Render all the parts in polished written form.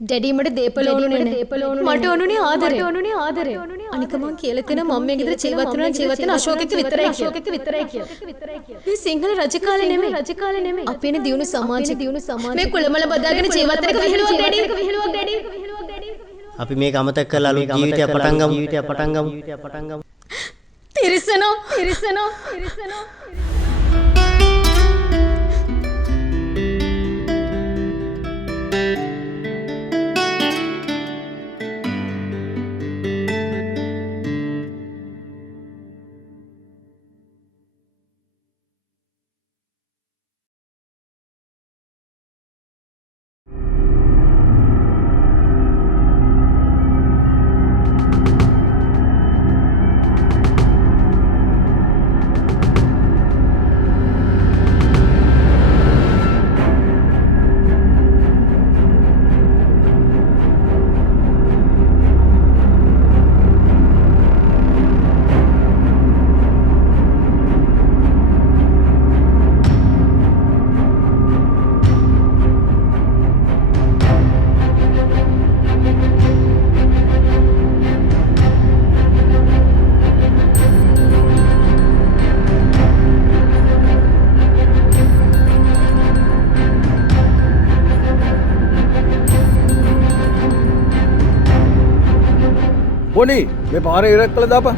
Daddy මට දේපල ඕනුනේ මට ඕනුනේ ආදරේ අනික මං කියලා තියෙනවා මම මේ ගෙදර ජීවත් වෙන අශෝකෙක් විතරයි කියලා. මේ සිංහල රජ කාලේ නෙමෙයි. අපේනේ දියුණු සමාජෙ මේ කුලමල බදාගෙන ජීවත් වෙන විහිළුවක් ඩැඩි. අපි මේක අමතක කරලා අලුත් ජීවිතයක් පටන් ගමු. තිරිසනෝ बोनी मैं बाहर इरक कल दापा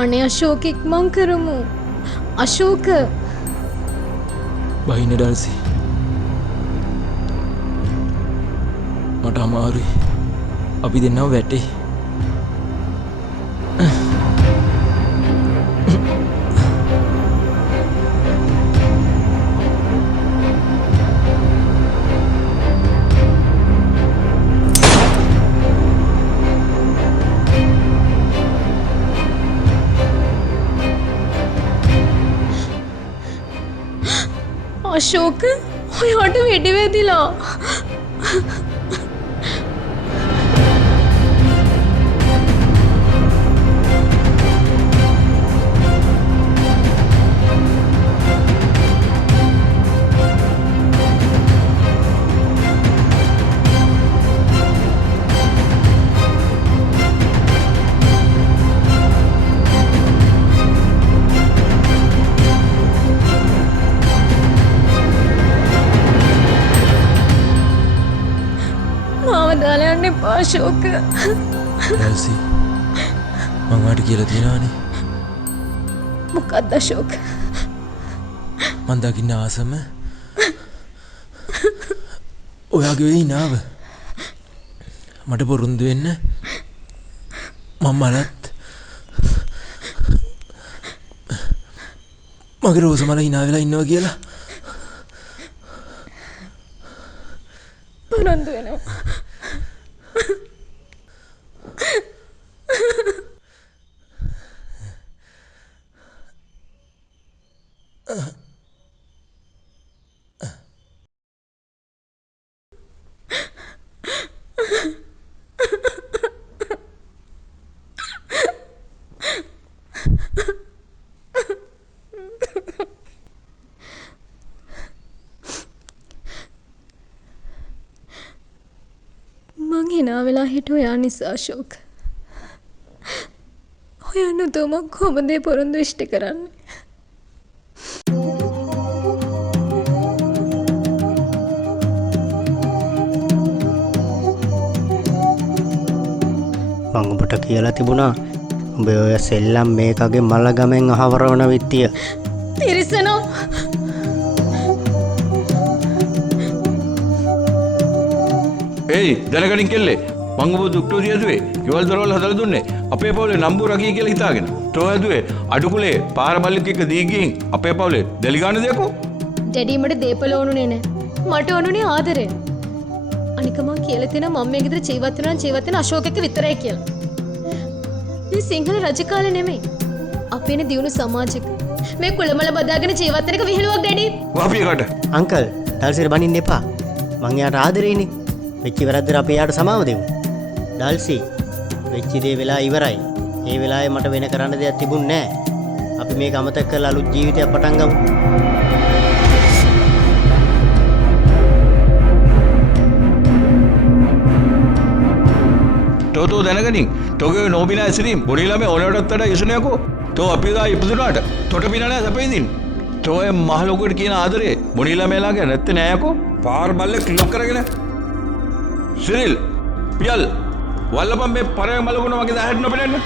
අනේ අශෝක ඉක්මන් කරමු. අශෝක බහින්න ඩල්සි මට අමාරුයි අපි දෙන්නව වැටේ අශෝක ඔයාට වෙඩි වැදිලා අශෝක ඩල්සි මං වාට කියලා තියෙනවානේ මොකක්ද අශෝක මං දකින්න ආසම ඔයාගේ වෙයි නාව මට පොරුන්දු වෙන්න මම මලත් මගේ රෝස මල hina වෙලා ඉන්නවා කියලා පොරොන්දු වෙනවා මං hina වෙලා හිටු ඔයා නිසා අශෝක. ඔයා නොදොම කොහොමද පොරොන්දු ඉෂ්ට කරන්නේ? මං ඔබට කියලා තිබුණා උඹ ඔය සෙල්ලම් මේකගේ මල ගමෙන් අහවරවන විත්තිය. තිරිසන ඒයි දැනගනින් කෙල්ලේ මං ඔබ දුක්ටෝ දියදුවේ ගෙවල් දොරවල් හදලා දුන්නේ අපේ පවුලේ නම්බු රකී කියලා හිතාගෙන. තෝ ඇදුවේ අඩුකුලේ පාර බල්ලෙක් එක්ක දී ගිහින් අපේ පවුලේ දෙලි ගන්න දෙයක්ෝ. ඩැඩි මට දේපල ඕනුනේ නෑ. මට ඕනුනේ ආදරය. අනික මං කියලා තියෙන මම්මේ ගෙදර ජීවත් වෙන අශෝක එක්ක විතරයි කියලා. මේ සිංහල රජ කාලේ නෙමෙයි. අපි ඉන්නේ දියුණු සමාජයක. මේ කුලමල බදාගෙන ජීවත් වෙන එක විහිළුවක් ඩැඩි. වාපියකට. අංකල් ඩල්සිට බනින්න එපා. මං එයාට ආදරේනේ. වෙච්ච වැරද්දට අපි එයාට සමාව දෙමු. ඩල්සි වෙච්ච දේ වෙලා ඉවරයි. ඒ වෙලාවේ මට වෙන කරන්න දෙයක් තිබුණේ නෑ. අපි මේක අමතක කරලා අලුත් ජීවිතයක් පටන් ගමු. තෝ දැනගනින් තෝගේ නෝබිනා ඇසිරීම් බොඩි ළමයි ඕනටත් වඩා යසනයකෝ. තෝ අපි දා ඉපදුනාට තොට පින නෑ සැපෙදින්. තෝ ඒ මහ ලොකුට කියන ආදරේ බොඩි ළමයිලාගේ නැත්තේ නෑකෝ. පාර බල්ලෙක් ලොක් කරගෙන. සිරිල් පියල් වල්ලපම් මේ පරේ මලකුණ වගේ දැහැට නොපෙනෙන්න.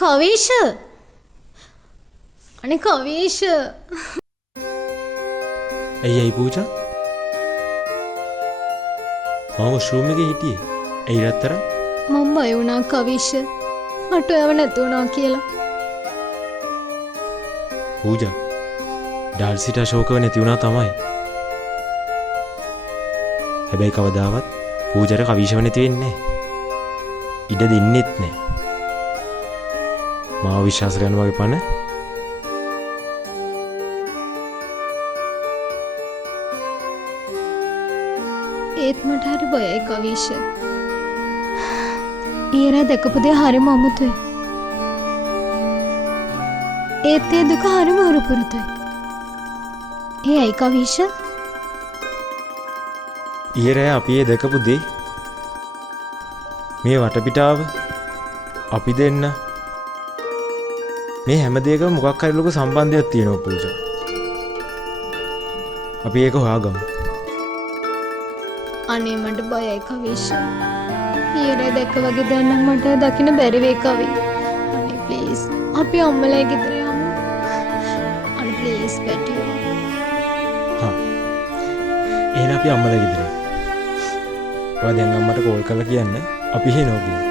කවීෂ අනේ කවීෂ ඇයි පූජා මම ෂූම් එකේ හිටියේ ඇයි රත්තර මම බය වුණා කවීෂ මට ඔයව නැතුණා කියලා පූජා ඩාල්සිට අශෝකව නැති වුණා තමයි හැබැයි කවදාවත් පූජාට කවීෂව නැති වෙන්නේ නැහැ ඉඩ දෙන්නෙත් නෑ මාව විශ්වාස කරන වගේ පණ ඒත් මට හරි බයයි කවීෂ ඊයරා දැකපු දේ හරිම අමුතුයි ඒත් ඒ දුක හරිම උරුපුරුතුයි ඒ ඇයි කවීෂ ඊයරා අපි ඒ දැකපු දේ මේ වටපිටාව අපි දෙන්න මේ හැම දෙයකම මොකක් හරි ලොකු සම්බන්ධයක් තියෙනවා පූජා. අපි ඒක හොයාගමු. අනේ මට බයයි කවීෂ. ඊයරේ දැක්ක වගේ දැන් නම් මට දකින්න බැරි වෙයි කවි. අනේ ප්ලීස් අපි අම්මලා ගෙදර යමු. අනේ ප්ලීස් පැටියෝ. හා. එහෙනම් අපි අම්මලා ගෙදර. ඔයා දැන් අම්මට කෝල් කරලා කියන්න අපි එහෙ නෝ කියලා.